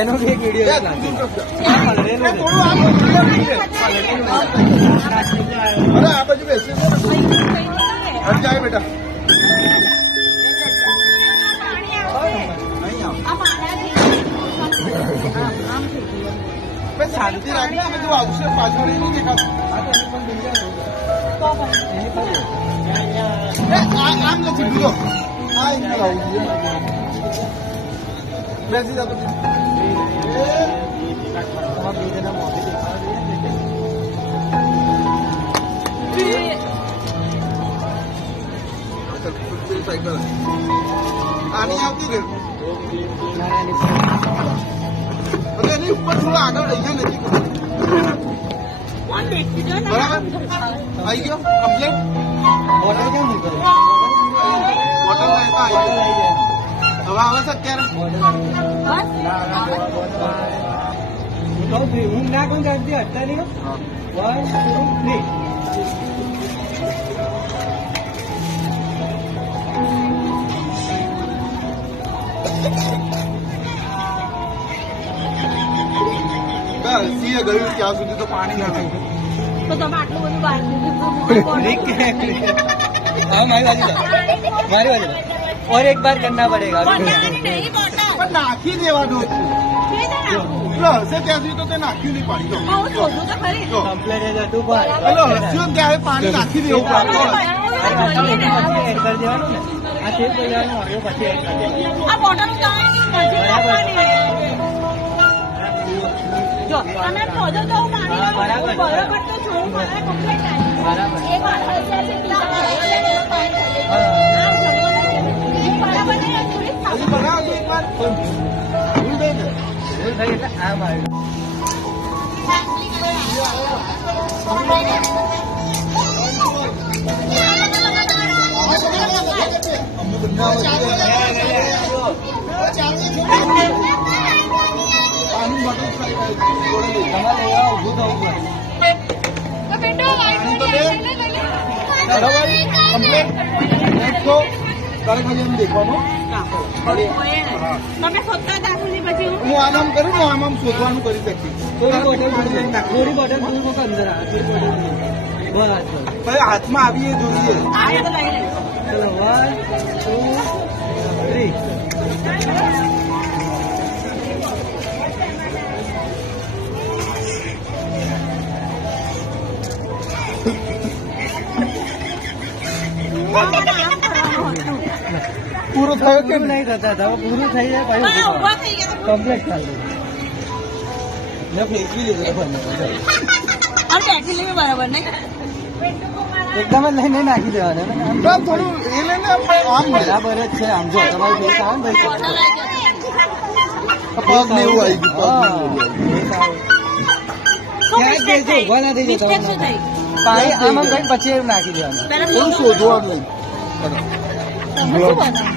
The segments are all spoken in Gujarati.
એનો બી એક વિડીયો આ બાજુ બેસી જાય બેટા. શાંતિ રાખીને બધું આવશે પાછળ નહીં દેખાતું. આમ નથી બીજો બેસી જતો સાયકલ આની આવતી ને એની ઉપર થોડું આગળ અહીંયા નથી બરાબર આવી ગયો કમ્પ્લેટ બોટલ કેમ નીકળે બોટલ લેતા આવી હવે આવે છે અત્યારે હું ના કોણ જાણતી અત્યારે 1 2 3 સિંહે ગયું ત્યાં સુધી તો પાણી ના થાય તો તમે આટલું બધું બહાર हाँ मारी बाजू और एक बार करना पड़ेगा પણ નાખી દેવાનું હશે ત્યાં સુધી તો તે નાખ્યું નહીં પાણી कम्प्लेट है तू बार પેલો હસ્યો ને ત્યારે પાણી નાખી દેવું પડે એડ કરી દેવાનું ને આ સેવ કરી દેવાનું હવે પછી એડ કરી દેવાનું આ બોટલ જો તમે પહોંચો તો પાણી બરાબર તો જોવું મને કમ્પ્લીટ બરાબર એક વાર હશે કેટલા બરાબર ને હજી બનાવો એક વાર ભૂલ થઈ ને ભૂલ થઈ એટલે આ માર્યું દેખવાનું તમે શોધતા હતા સુધી પછી હું આમ કરું હું આમ શોધવાનું કરી શકીશ થોડી બોટલ દૂર અંદર આવે બસ પછી હાથમાં આવીએ જોઈએ આ તો લઈ લે ચલો 1 2 3 પૂરો થયો કે नहीं करता था वो पूरी થઈ જાય ભાઈ ઉભા થઈ ગયા કમ્પ્લીટ કરી દે મેં ફેંકી લીધું અને બેઠી લેવી બરાબર નહીં એકદમ જ લઈને નાખી દેવાના થોડું એ લઈને આમ બરાબર જ છે આમ જો તમારું ફેસ આવે ને ભાઈ બોટલ આવી પગ ને એવું આવી ગયું ક્યાંક દેજો ઉભા ના થઈ જતા શું થઈ પાણી આમાં કઈ પછી એવું નાખી દેવાનું થોડું શોધવાનું તમે શું બનાવો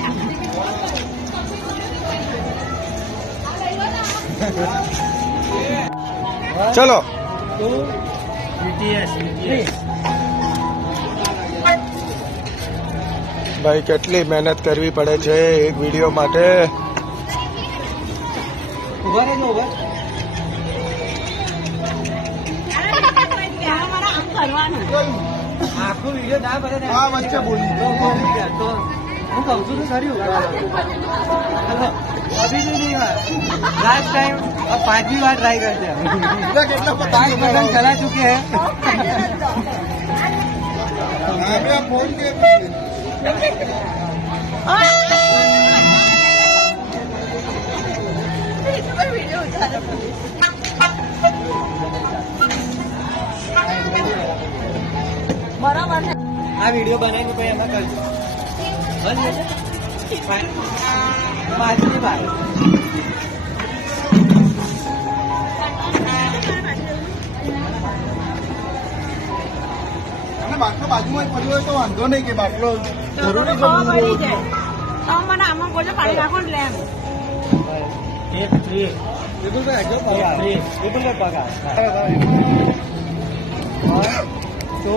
ચલો ભાઈ કેટલી મહેનત કરવી પડે છે એક વિડીયો માટે ઉભા રહેજો ઉભા આમ કરવાનું આખું વિડીયો ના પડે આ વચ્ચે બોલી તો હું કહું છું તો ખરી अभी भी नहीं हुआ लास्ट टाइम अब 5वीं बार ट्राई करते हैं કેટલા 5 बटन चला चुके हैं ફોન કે બરાબર છે આ વિડીયો બનાવીને પછી એમાં કરજો બસ 5મી બાર બાટલો બાજુમાં પડ્યો હોય તો વાંધો નહીં કે બાટલો જરૂરી પડી જાય તો મને આમાં બોલો પાણી નાખો ને લેમ વિપુલભાઈ હજો પગાર વિપુલભાઈ પગાર 1 2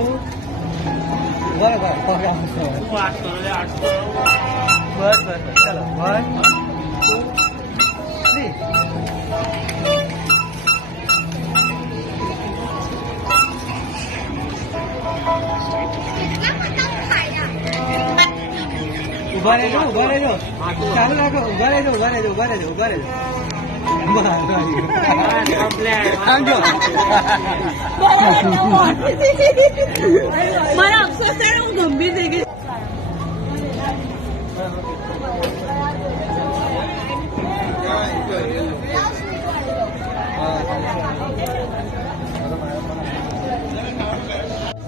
બરાબર પગાર 800 બસ બસ બસ. ચાલો 1 2 3. ઉભા રહેજો ચાલુ રાખો. ઉભા રહેજો. મારા અફસોસ થાય હું ગંભીર થઈ ગઈ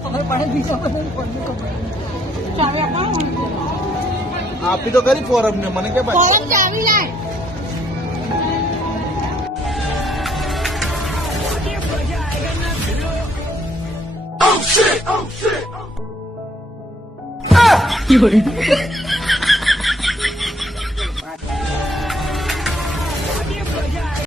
ખબર પડે બીજા બધા ચાવી આપો આપી તો કરી ફોરમ ને મને કે પાછી ફોરમ ચાવી લાય Oh shit!